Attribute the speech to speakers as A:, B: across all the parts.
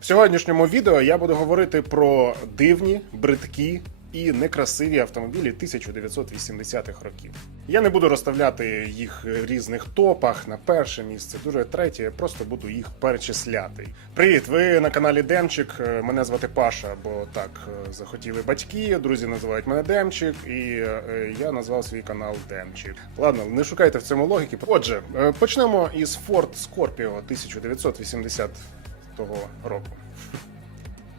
A: В сьогоднішньому відео я буду говорити про дивні, бридкі і некрасиві автомобілі 1980-х років. Я не буду розставляти їх в різних топах на перше місце, друге, третє. Я просто буду їх перечисляти. Привіт, ви на каналі Демчик. Е, Мене звати Паша, бо так е, захотіли батьки. Друзі називають мене Демчик, і е, я назвав свій канал Демчик. Ладно, не шукайте в цьому логіки. Отже, почнемо із Ford Scorpio 1980 того року.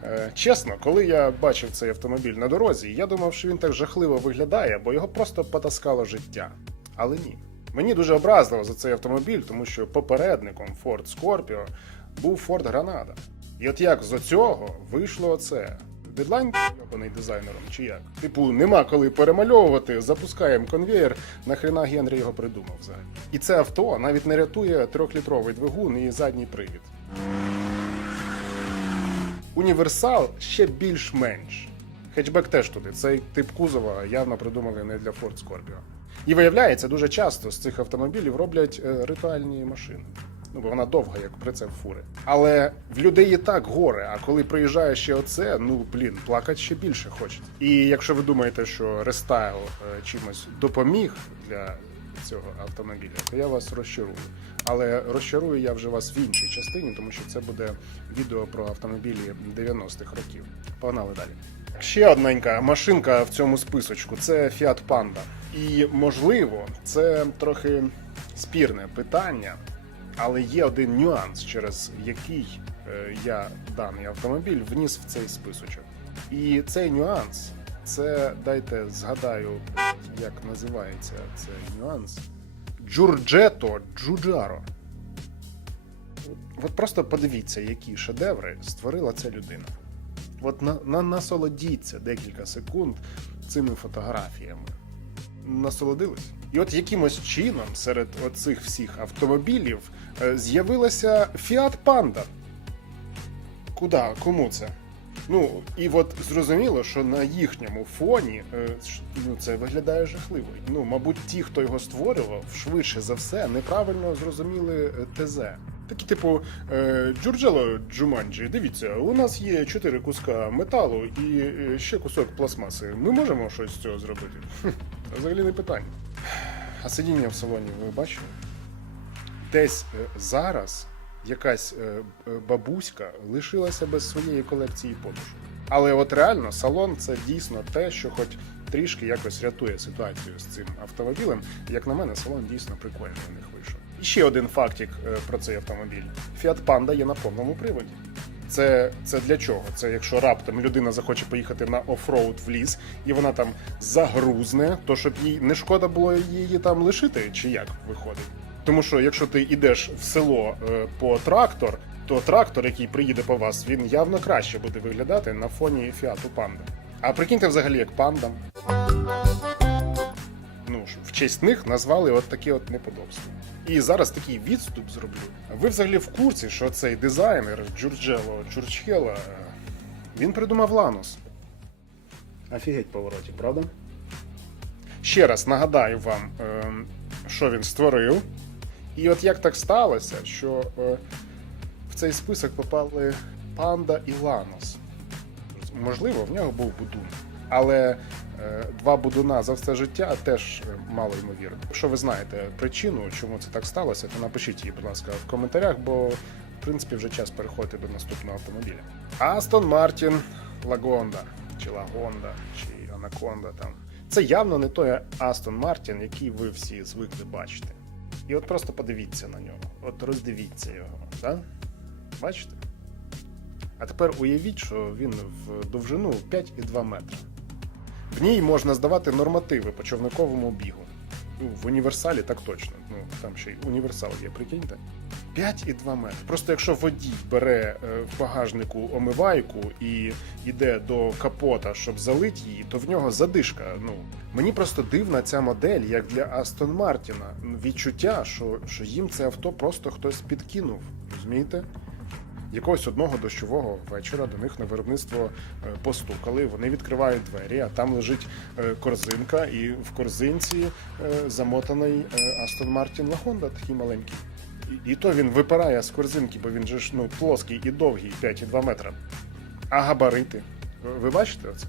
A: Е, Чесно, коли я бачив цей автомобіль на дорозі, я думав, що він так жахливо виглядає, бо його просто потаскало життя. Але ні. Мені дуже образливо за цей автомобіль, тому що попередником Ford Scorpio був Ford Granada. І от як з оцього вийшло оце? Дедлайн йобаний дизайнером, чи як? Типу, нема коли перемальовувати, запускаємо конвеєр, нахрена Генрі його придумав взагалі. І це авто навіть не рятує трьохлітровий двигун і задній привід. Універсал ще більш-менш. Хетчбек теж туди. Цей тип кузова явно придумали не для Ford Scorpio. І виявляється, дуже часто з цих автомобілів роблять е, ритуальні машини. Ну, бо вона довга, як прицеп фури. Але в людей і так горе, а коли приїжджає ще оце, ну блін, плакати ще більше хочеться. І якщо ви думаєте, що рестайл е, чимось допоміг для цього автомобіля, то я вас розчарую. Але розчарую я вже вас в іншій частині, тому що це буде відео про автомобілі 90-х років. Погнали далі. Ще одненька машинка в цьому списочку це Fiat Panda. І можливо, це трохи спірне питання, але є один нюанс, через який е, я даний автомобіль вніс в цей списочок. І цей нюанс це дайте згадаю, як називається цей нюанс. Джурджето Джуджаро. От просто подивіться, які шедеври створила ця людина. От на, на, насолодіться декілька секунд цими фотографіями. Насолодились? І от якимось чином серед оцих всіх автомобілів е, з'явилася Fiat Panda. Куда? Кому це? Ну, і от зрозуміло, що на їхньому фоні е, ну, це виглядає жахливо. Ну, мабуть, ті, хто його створював, швидше за все, неправильно зрозуміли е, ТЗ. Такі, типу, е, Джорджело Джуманджі, дивіться, у нас є чотири куска металу і ще кусок пластмаси. Ми можемо щось з цього зробити? Хм, взагалі не питання. А сидіння в салоні ви бачили? Десь зараз якась е, бабуська лишилася без своєї колекції подушок. Але от реально салон це дійсно те, що хоч трішки якось рятує ситуацію з цим автомобілем. Як на мене, салон дійсно прикольний у них вийшов. І ще один фактик е, про цей автомобіль: Fiat Panda є на повному приводі. Це, це для чого? Це якщо раптом людина захоче поїхати на офроуд в ліс, і вона там загрузне, то щоб їй не шкода було її там лишити, чи як виходить? Тому що якщо ти йдеш в село е, по трактор, то трактор, який приїде по вас, він явно краще буде виглядати на фоні фіату панда. А прикиньте взагалі, як панда. Ну ж, в честь них назвали от таке от неподобство. І зараз такий відступ зроблю. Ви взагалі в курсі, що цей дизайнер Джурджело Чурчхела, е, він придумав Ланос. Офігеть поворотик, правда? Ще раз нагадаю вам, ем, що він створив. І от як так сталося, що е, в цей список попали панда і Ланос. Можливо, в нього був будун. Але е, два будуна за все життя теж е, мало ймовірно. Якщо ви знаєте причину, чому це так сталося, то напишіть її, будь ласка, в коментарях, бо в принципі вже час переходити до наступного автомобіля. Астон Мартін Лагонда, чи Лагонда, чи Анаконда там. Це явно не той Астон Мартін, який ви всі звикли бачити. І от просто подивіться на нього, от роздивіться його, Да? Бачите? А тепер уявіть, що він в довжину 5,2 метри. В ній можна здавати нормативи по човниковому бігу. Ну, в універсалі так точно. Ну, там ще й універсал є, прикиньте. 5,2 метри. Просто якщо водій бере е, в багажнику омивайку і йде до капота, щоб залити її, то в нього задишка. Ну мені просто дивна ця модель, як для Астон Мартіна. Відчуття, що, що їм це авто просто хтось підкинув. Розумієте? Якогось одного дощового вечора до них на виробництво е, постукали. Вони відкривають двері, а там лежить е, корзинка, і в корзинці е, замотаний Астон Мартін Лахонда, такий маленький. І, то він випирає з корзинки, бо він же ж ну, плоский і довгий, 5,2 метра. А габарити? Ви бачите оце?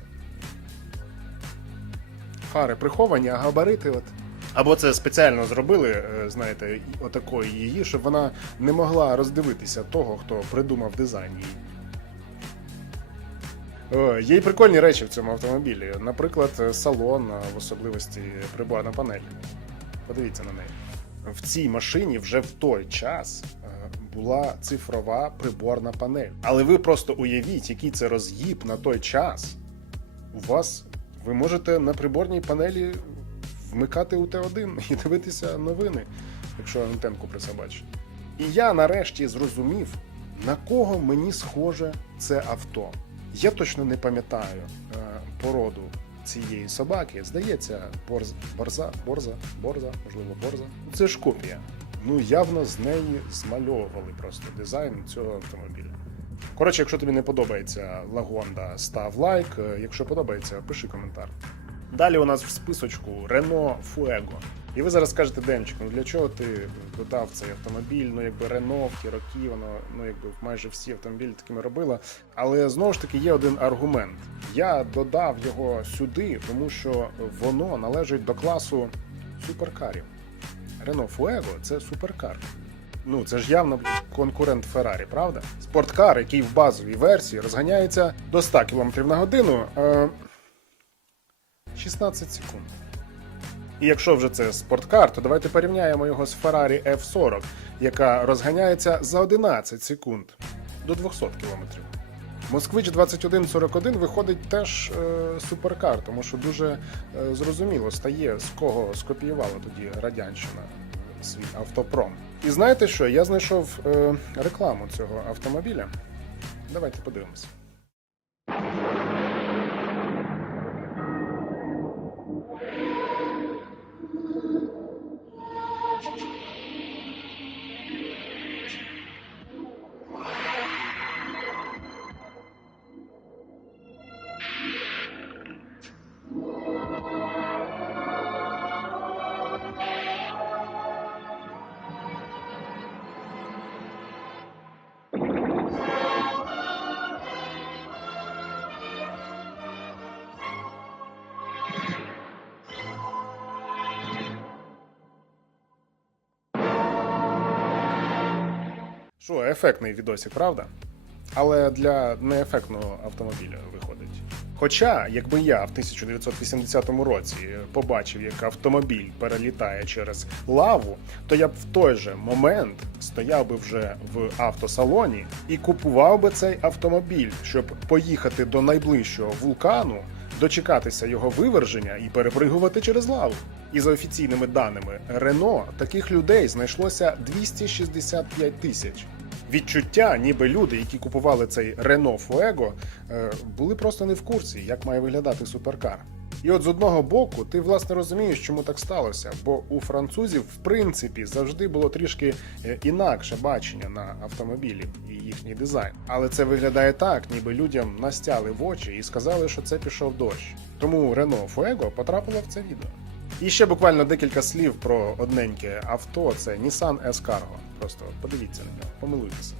A: Фари приховані, а габарити от. Або це спеціально зробили, е, знаєте, отакої її, щоб вона не могла роздивитися того, хто придумав дизайн її. Є й прикольні речі в цьому автомобілі. Наприклад, е, салон, в особливості приборна панель. Подивіться на неї. В цій машині вже в той час е, була цифрова приборна панель. Але ви просто уявіть, який це роз'їб на той час. У вас ви можете на приборній панелі вмикати УТ1 і дивитися новини, якщо антенку присобачите. І я нарешті зрозумів, на кого мені схоже це авто. Я точно не пам'ятаю е, породу цієї собаки. Здається, борз, борза, борза, борза, можливо, борза. Це ж копія. Ну, явно з неї змальовували просто дизайн цього автомобіля. Коротше, якщо тобі не подобається Лагонда, став лайк. е, Якщо подобається, пиши коментар. Далі у нас в списочку Renault Fuego. І ви зараз скажете, Денчик, ну для чого ти додав цей автомобіль? Ну якби Renault, в роки, воно ну якби майже всі автомобілі такими робила. Але знову ж таки є один аргумент. Я додав його сюди, тому що воно належить до класу суперкарів. Renault Fuego – це суперкар. Ну, це ж явно конкурент Ferrari, правда? Спорткар, який в базовій версії розганяється до 100 км на годину. Е- 16 секунд. І якщо вже це спорткар, то давайте порівняємо його з Ferrari F40, яка розганяється за 11 секунд до 200 км. Москвич 2141 виходить теж е, суперкар, тому що дуже е, зрозуміло стає, з кого скопіювала тоді радянщина свій автопром. І знаєте що? Я знайшов е, рекламу цього автомобіля. Давайте подивимося. Що, ефектний відосик, правда? Але для неефектного автомобіля виходить. Хоча, якби я в 1980 році побачив, як автомобіль перелітає через лаву, то я б в той же момент стояв би вже в автосалоні і купував би цей автомобіль, щоб поїхати до найближчого вулкану, дочекатися його виверження і перепригувати через лаву. І за офіційними даними Рено таких людей знайшлося 265 тисяч. Відчуття, ніби люди, які купували цей Рено Fuego, е, були просто не в курсі, як має виглядати суперкар. І от з одного боку, ти власне розумієш, чому так сталося, бо у французів, в принципі, завжди було трішки е, інакше бачення на автомобілі і їхній дизайн. Але це виглядає так, ніби людям настяли в очі і сказали, що це пішов дощ. Тому Renault Fuego потрапило в це відео. І ще буквально декілька слів про одненьке авто. Це Nissan S-Cargo. Просто подивіться на нього, помилуйтеся.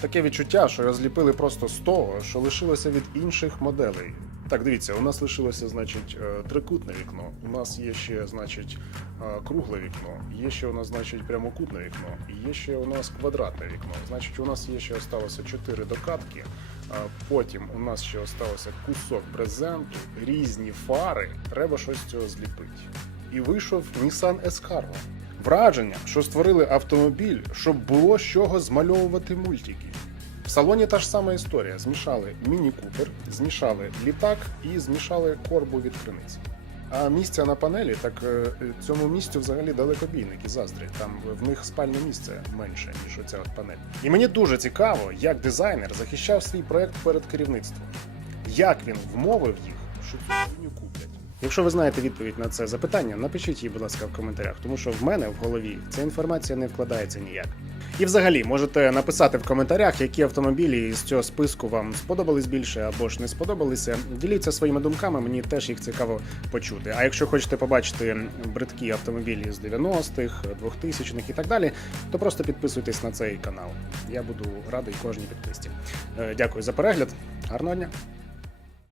A: Таке відчуття, що його зліпили просто з того, що лишилося від інших моделей. Так, дивіться, у нас лишилося, значить, е, трикутне вікно. У нас є ще, значить, е, кругле вікно, є ще у нас, значить, прямокутне вікно, є ще у нас квадратне вікно. Значить, у нас є ще осталося 4 докатки. Потім у нас ще осталося кусок брезенту, різні фари. Треба щось з цього зліпити. І вийшов Nissan S-Cargo. Враження, що створили автомобіль, щоб було з чого змальовувати мультики. В салоні та ж сама історія. Змішали міні-купер, змішали літак і змішали корбу від криниці. А місця на панелі, так е, цьому місцю взагалі далекобійники заздрять. Там в них спальне місце менше, ніж оця от панель. І мені дуже цікаво, як дизайнер захищав свій проект перед керівництвом. Як він вмовив їх, що цю хуйню куплять. Якщо ви знаєте відповідь на це запитання, напишіть її, будь ласка, в коментарях, тому що в мене в голові ця інформація не вкладається ніяк. І взагалі можете написати в коментарях, які автомобілі з цього списку вам сподобались більше або ж не сподобалися. Діліться своїми думками, мені теж їх цікаво почути. А якщо хочете побачити бридкі автомобілі з 90-х, 2000-х і так далі, то просто підписуйтесь на цей канал. Я буду радий кожній підписці. Е, Дякую за перегляд. Гарного дня!